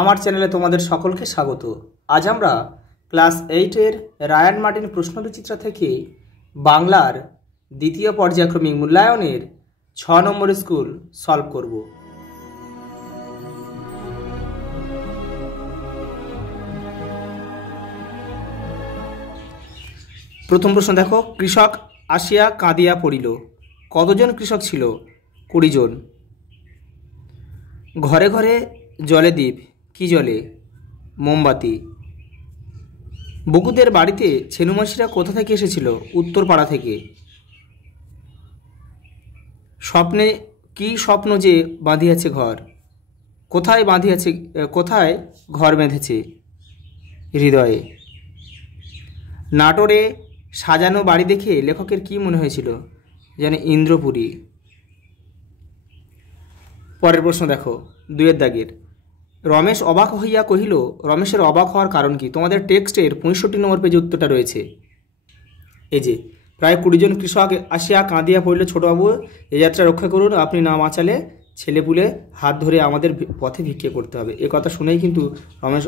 আমার চ্যানেলে তোমাদের সকলকে স্বাগত। আজ আমরা ক্লাস 8-এর রায়ান মার্টিন প্রশ্নবিচিত্রা থেকে বাংলার দ্বিতীয় পর্যায়ক্রমিক মূল্যায়নের 6 নম্বর স্কুল সলভ করব। প্রথম প্রশ্ন দেখো, কৃষক আসিয়া কাঁদিয়া পড়িল। কতজন কৃষক ছিল? 20 জন। ঘরে ঘরে জলে দ্বীপ, কি জলে? মোমবাতি। বকুদের বাড়িতে ছেনুমাসিরা কোথা থেকে এসেছিল? উত্তরপাড়া থেকে। স্বপ্নে কি স্বপ্ন যে বাঁধিয়াছে ঘর? কোথায় ঘর বেঁধেছে? হৃদয়ে। নাটোরে সাজানো বাড়ি দেখে লেখকের কি মনে হয়েছিল? যেন ইন্দ্রপুরী। পরের প্রশ্ন দেখো, 2 দাগের। রমেশ অবাক হইয়া কহিল। রমেশের অবাক হওয়ার কারণ কি? তোমাদের টেক্সটের 65 নম্বর পেজে উত্তরটা রয়েছে। এই যে, প্রায় 20 জন কৃষক আসিয়া কাঁদিয়া পড়িল, ছোটবাবু এ যাত্রা রক্ষা করুন, আপনি না বাঁচালে ছেলেপুলে হাত ধরে আমাদের পথে ভিক্ষে করতে হবে। এ কথা শুনেই কিন্তু রমেশ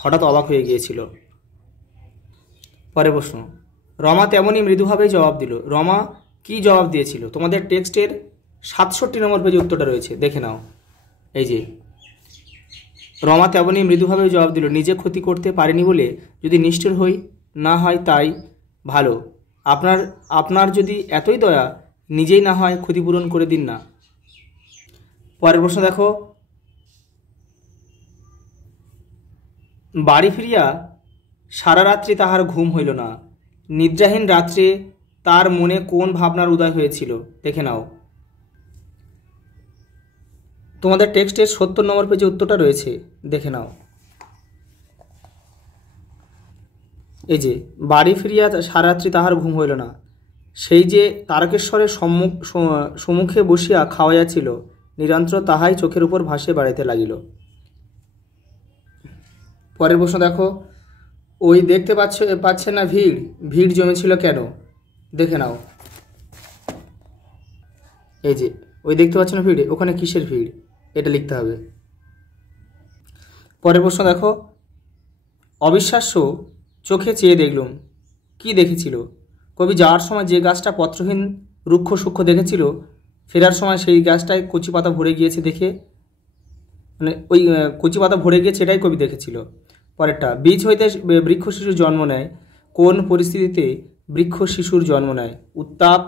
হঠাৎ অবাক হয়ে গিয়েছিল। পরের প্রশ্ন, রমা তেমনই মৃদুভাবেই জবাব দিল। রমা কি জবাব দিয়েছিল? তোমাদের টেক্সটের 67 নম্বর পেজে উত্তরটা রয়েছে, দেখে নাও। এই যে, রমা তেমনই মৃদুভাবে জবাব দিল, নিজে ক্ষতি করতে পারেনি বলে যদি নিষ্ঠুর হই, না হয় তাই ভালো। আপনার যদি এতই দয়া, নিজেই না হয় ক্ষতিপূরণ করে দিন না। পরের প্রশ্ন দেখো, বাড়ি ফিরিয়া সারা রাত্রি তাহার ঘুম হইল না। নিদ্রাহীন রাত্রে তার মনে কোন ভাবনার উদয় হয়েছিল? দেখে নাও। তোমাদের টেক্সটের 70 নম্বর পেজে উত্তরটা রয়েছে, দেখে নাও। এই যে, বাড়ি ফিরিয়া সারা রাত্রি তাহার ঘুম হইল না, সেই যে তারকেশ্বরের সম্মুখে বসিয়া খাওয়াইয়াছিল, নিরন্তর তাহাই চোখের উপর ভাসিয়ে বেড়াইতে লাগিল। পরের প্রশ্ন দেখো, ওই দেখতে পাচ্ছে না ভিড় জমেছিল কেন? দেখে নাও। এই যে, ওই দেখতে পাচ্ছে না ভিড়, ওখানে কিসের ভিড়? এটা লিখতে হবে। পরের প্রশ্ন দেখো, অবিশ্বাস্য চোখে চেয়ে দেখলুম। কি দেখেছিল? কবি যাওয়ার সময় যে গাছটা পত্রহীন রুক্ষ সূক্ষ্ম দেখেছিল, ফেরার সময় সেই গাছটায় কচি পাতা ভরে গিয়েছে দেখে, মানে ওই কচি পাতা ভরে গিয়েছে এটাই কবি দেখেছিল। পরেরটা, বীজ হইতে বৃক্ষ শিশুর জন্ম নেয়। কোন পরিস্থিতিতে বৃক্ষ শিশুর জন্ম নেয়? উত্তাপ,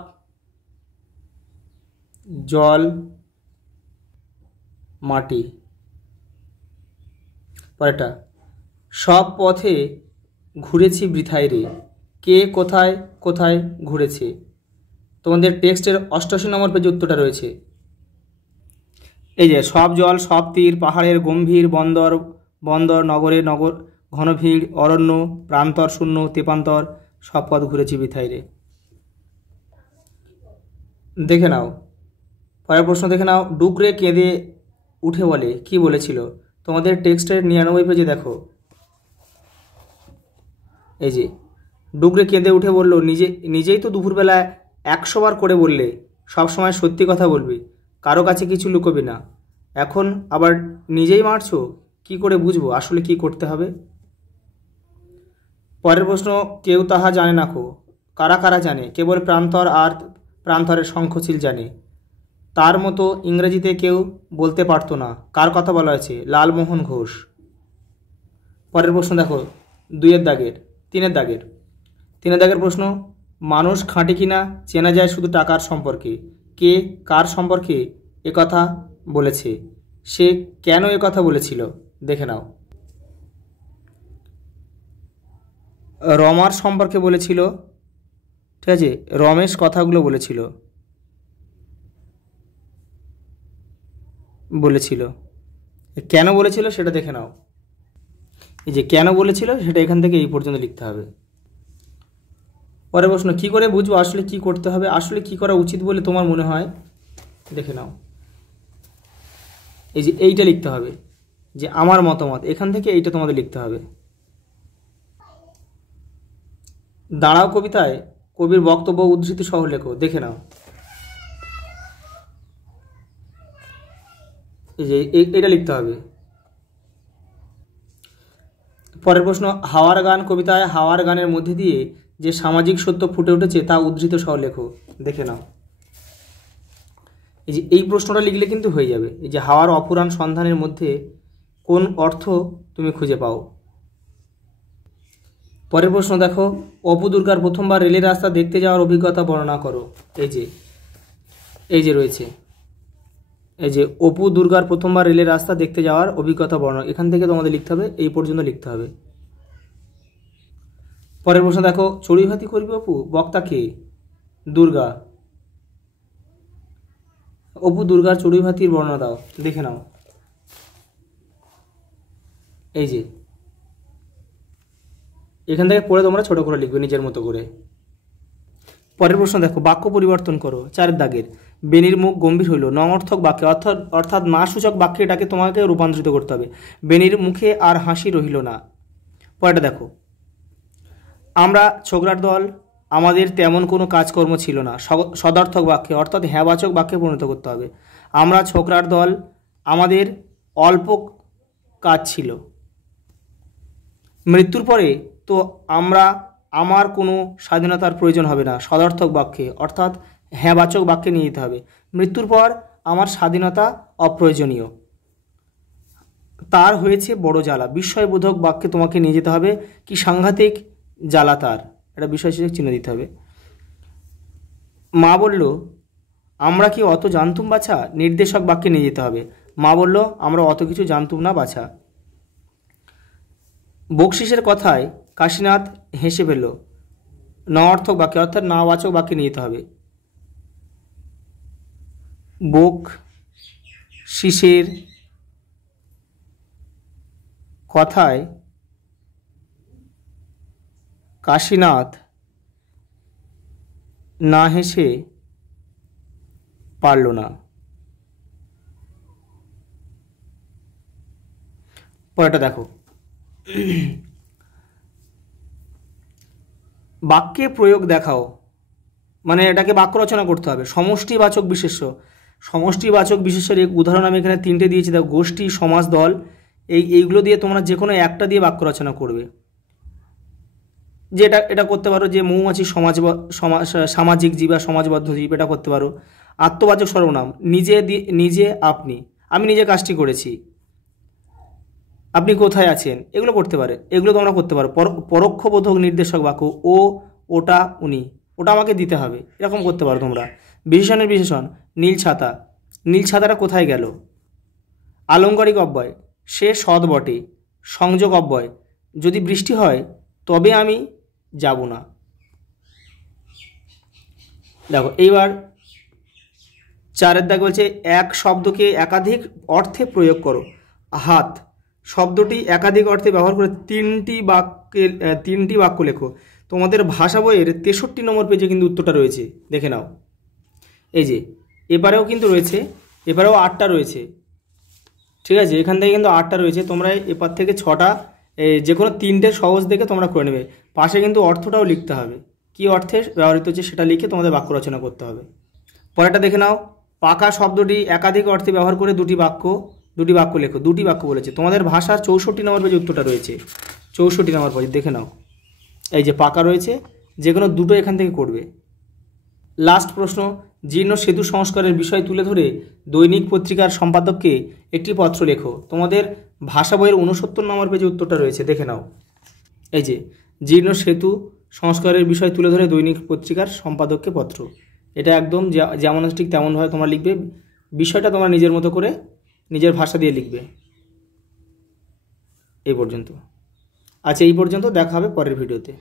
জল, মাটি। পরেরটা, সব পথে ঘুরেছি বৃথায় রে। কে কোথায় কোথায় ঘুরেছে? তোমাদের টেক্সটের 88 নম্বর পেজে উত্তরটা রয়েছে। এই যে, সব জল, সব তীর, পাহাড়ের গম্ভীর, বন্দর, নগরের ঘন ভিড়, অরণ্য, প্রান্তর শূন্য, তেপান্তর, সব পথ ঘুরেছি বৃথায় রে। দেখে নাও। পরের প্রশ্ন দেখে নাও, ডুকরে কেঁদে উঠে বলে, কি বলেছিল? তোমাদের টেক্সটের 99 পেজে দেখো। এই যে, ডুকরে কেঁদে উঠে বলল, নিজেই তো দুপুরবেলা 100 বার করে বললে সবসময় সত্যি কথা বলবি, কারো কাছে কিছু লুকোবি না, এখন আবার নিজেই মারছো। কি করে বুঝবো আসলে কি করতে হবে? পরের প্রশ্ন, কেউ তাহা জানে না কো। কারা কারা জানে? কেবল প্রান্তর আর প্রান্তরের শঙ্খচিল জানে। তার মতো ইংরেজিতে কেউ বলতে পারতো না। কার কথা বলা হয়েছে? লালমোহন ঘোষ। পরের প্রশ্ন দেখো, 3 দাগের প্রশ্ন, মানুষ খাঁটি কিনা চেনা যায় শুধু টাকার সম্পর্কে। কে কার সম্পর্কে একথা বলেছে? সে কেন একথা বলেছিল? দেখে নাও। রমার সম্পর্কে বলেছিল, ঠিক আছে। রমেশ কথাগুলো বলেছিল। কেন বলেছিল সেটা দেখে নাও। এই যে, কেন বলেছিল সেটা এখান থেকে এই পর্যন্ত লিখতে হবে। পরের প্রশ্ন, কি করে বুঝবো আসলে কি করতে হবে, আসলে কি করা উচিত বলে তোমার মনে হয়? দেখে নাও। এই যে, এইটা লিখতে হবে যে আমার মতামত, এখান থেকে এইটা তোমাদের লিখতে হবে। দাঁড়াও কবিতায় কবির বক্তব্য উদ্ধৃতি সহ লেখো। দেখে নাও। এই যে, এটা লিখতে হবে। পরের প্রশ্ন, হাওয়ার গান কবিতায় হাওয়ার গানের মধ্যে দিয়ে যে সামাজিক সত্য ফুটে উঠেছে তা উদ্ধৃত সহ লেখো। দেখে নাও, এই যে এই প্রশ্নটা লিখলে কিন্তু হয়ে যাবে। এই যে হাওয়ার অপুরাণ সন্ধানের মধ্যে কোন অর্থ তুমি খুঁজে পাও। পরের প্রশ্ন দেখো, অপু দুর্গার প্রথমবার রেলের রাস্তা দেখতে যাওয়ার অভিজ্ঞতা বর্ণনা করো। এই যে রয়েছে, এই যে অপু দুর্গার প্রথমবার রেলের রাস্তা দেখতে যাওয়ার অভিজ্ঞতা বর্ণনা, এখান থেকে তোমাদের লিখতে হবে, এই পর্যন্ত লিখতে হবে। পরের প্রশ্ন দেখো, চড়ুইভাতি করবি অপু, বক্তা কে? দুর্গা। অপু দুর্গার চড়ুইভাতির বর্ণনা দাও। দেখে নাও, এই যে এখান থেকে পড়ে তোমরা ছোট করে লিখবে নিজের মতো করে। পরের প্রশ্ন দেখো, বাক্য পরিবর্তন করো। 4 দাগের, বেনির মুখ গম্ভীর হইল, নঙর্থক বাক্যে অর্থাৎ না সূচক বাক্যে এটাকে তোমাকে রূপান্তরিত করতে হবে। বেনির মুখে আর হাসি রহিল না। পরেরটা দেখো, আমরা ছোকরার দল, আমাদের তেমন কোনো কাজকর্ম ছিল না। সদর্থক বাক্যে অর্থাৎ হ্যাঁবাচক বাক্যে পরিণত করতে হবে। আমরা ছোকরার দল, আমাদের অল্প কাজ ছিল। মৃত্যুর পরে তো আমার কোনো স্বাধীনতার প্রয়োজন হবে না। সদর্থক বাক্যে অর্থাৎ হ্যাঁবাচক বাক্যে নিয়ে যেতে হবে। মৃত্যুর পর আমার স্বাধীনতা অপ্রয়োজনীয়। তার হয়েছে বড় জ্বালা, বিস্ময়বোধক বাক্যে তোমাকে নিয়ে যেতে হবে। কি সাংঘাতিক জ্বালা তার, এটা বিস্ময়সূচক চিহ্ন দিতে হবে। মা বলল, আমরা কি অত জানতুম বাছা, নির্দেশক বাক্যে নিয়ে যেতে হবে। মা বলল, আমরা অত কিছু জানতুম না বাছা। বকশিসের কথায় কাশীনাথ হেসে ফেলল, নঅর্থক বাক্যে অর্থাৎ নাবাচক বাক্যে নিয়ে যেতে হবে। বকশিসের কথায় কাশীনাথ না হেসে পারল না। পরেরটা দেখো, বাক্যে প্রয়োগ দেখাও, মানে এটাকে বাক্য রচনা করতে হবে। সমষ্টিবাচক বিশেষ্য, সমষ্টিবাচক বিশেষ্যের এক উদাহরণ আমি এখানে 3টে দিয়েছি। দেখো, গোষ্ঠী, সমাজ, দল, এইগুলো দিয়ে তোমরা যে কোনো একটা দিয়ে বাক্য রচনা করবে। যে এটা করতে পারো যে মৌমাছি সামাজিক জীব বা সমাজবদ্ধ জীব, এটা করতে পারো। আত্মবাচক সর্বনাম, নিজে আপনি, আমি নিজে কাজটি করেছি। আপনি কোথায় আছেন, এগুলো করতে পারে, এগুলো তোমরা করতে পারো। পরোক্ষবোধক নির্দেশক বাক্য, ও, ওটা, উনি, ওটা আমাকে দিতে হবে, এরকম করতে পারো তোমরা। বিশেষণের বিশেষণ, নীল ছাতা, নীল ছাতাটা কোথায় গেল। আলংকারিক অব্যয়, সে সৎ বটে। সংযোগ অব্যয়, যদি বৃষ্টি হয় তবে আমি যাব না। দেখো এইবার 4 দাগ বলছে, এক শব্দকে একাধিক অর্থে প্রয়োগ করো। হাত শব্দটি একাধিক অর্থে ব্যবহার করে 3টি বাক্য লেখো। তোমাদের ভাষা বইয়ের 63 নম্বর পেজে কিন্তু উত্তরটা রয়েছে, দেখে নাও। এই যে এবারেও কিন্তু রয়েছে, এবারেও 8টা রয়েছে, ঠিক আছে। এখান থেকে কিন্তু 8টা রয়েছে, তোমরা এপার থেকে 6টা যে কোনো 3টে সহজ দেখে তোমরা করে নেবে। পাশে কিন্তু অর্থটাও লিখতে হবে, কি অর্থে ব্যবহৃত হচ্ছে সেটা লিখে তোমাদের বাক্য রচনা করতে হবে। পরেরটা দেখে নাও, পাকা শব্দটি একাধিক অর্থে ব্যবহার করে দুটি বাক্য লেখো। 2টি বাক্য বলেছে। তোমাদের ভাষার 64 নম্বর পেজে উত্তরটা রয়েছে, 64 নম্বর পেজ দেখে নাও। এই যে পাকা রয়েছে, যে কোনো 2টো এখান থেকে করবে। লাস্ট প্রশ্ন, জীর্ণ সেতু সংস্কারের বিষয় তুলে ধরে দৈনিক পত্রিকার সম্পাদককে একটি পত্র লেখো। তোমাদের ভাষা বইয়ের 69 নম্বর পেজে উত্তরটা রয়েছে, দেখে নাও। এই যে জীর্ণ সেতু সংস্কারের বিষয় তুলে ধরে দৈনিক পত্রিকার সম্পাদককে পত্র, এটা একদম যেমন ঠিক তেমনভাবে তোমরা লিখবে। বিষয়টা তোমরা নিজের মতো করে নিজের ভাষা দিয়ে লিখবে। এই পর্যন্ত। আচ্ছা, এই পর্যন্ত, দেখা হবে পরের ভিডিওতে।